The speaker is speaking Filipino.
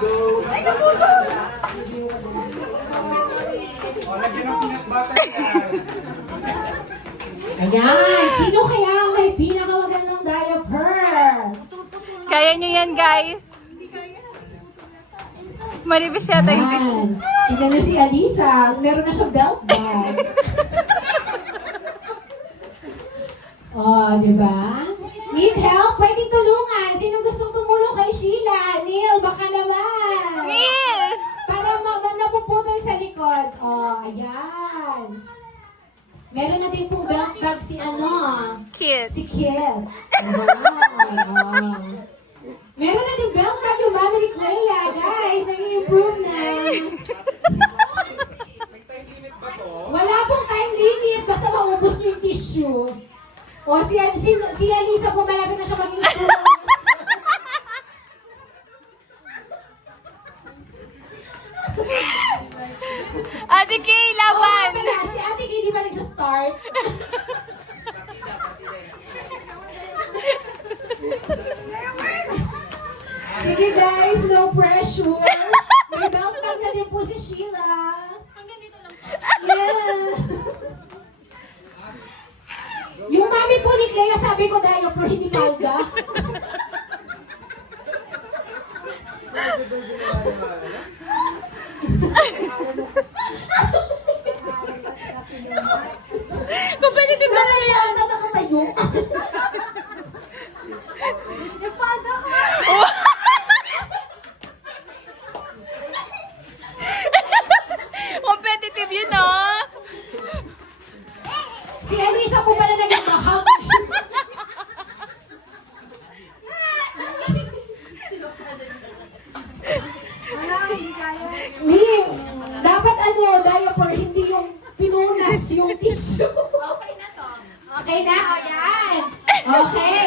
Ay, naputol! Ayan, sino kaya ang may pinakamagandang diaper? Kaya nyo yan, guys. Manipis yata yung tissue. Ayan, tingnan niyo si Alisa, meron na siyang belt bag. Oh, di ba? Need help? Pwedeng tulungan. Sino gustong tumulong kay Sheila? Neil, baka naman. Neil! Para napuputol sa likod. Oh, ayan. Meron na din pong belt bag si Cute. si Kit. Wow. Meron na din belt bag yung mami ni Clea, guys. Nag-i-improve na. Wala pong time limit. Basta maubos nyo yung tissue. O, si Alisa po, malapit na siya mag-improve. Ate Kay, laban! Si Ate Kay di ba nagsa-start? Sige guys, no pressure. May belt bag na din po si Sheila. Hanggang dito lang po. Yeah. Yung mami po ni Clea, sabi ko diaper, hindi palda. Competitive na lang yan. Ano nakatayo? Yung palda ko. Competitive yun, no? Si Alisa po pala naging mahal. Dapat diaper, hindi yung pinunas yung tissue. Okay na to. Okay na, o yan. Okay.